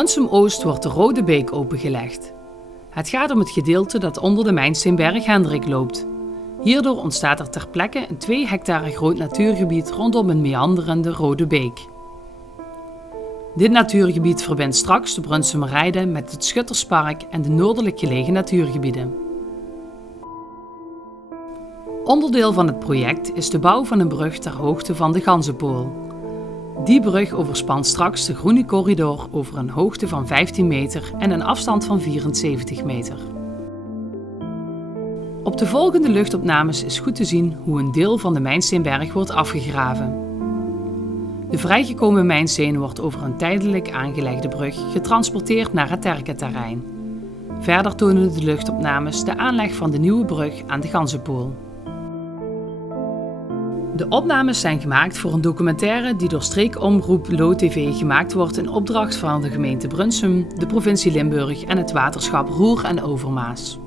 Brunsum-Oost wordt de Rode Beek opengelegd. Het gaat om het gedeelte dat onder de Mijnsteenberg Hendrik loopt. Hierdoor ontstaat er ter plekke een 2 hectare groot natuurgebied rondom een meanderende Rode Beek. Dit natuurgebied verbindt straks de Brunsumerheide met het Schutterspark en de noordelijk gelegen natuurgebieden. Onderdeel van het project is de bouw van een brug ter hoogte van de Ganzenpool. Die brug overspant straks de groene corridor over een hoogte van 15 meter en een afstand van 74 meter. Op de volgende luchtopnames is goed te zien hoe een deel van de Mijnsteenberg wordt afgegraven. De vrijgekomen mijnsteen wordt over een tijdelijk aangelegde brug getransporteerd naar het Terke-terrein. Verder tonen de luchtopnames de aanleg van de nieuwe brug aan de Ganzenpool. De opnames zijn gemaakt voor een documentaire die door streekomroep LoTV gemaakt wordt in opdracht van de gemeente Brunsum, de provincie Limburg en het waterschap Roer en Overmaas.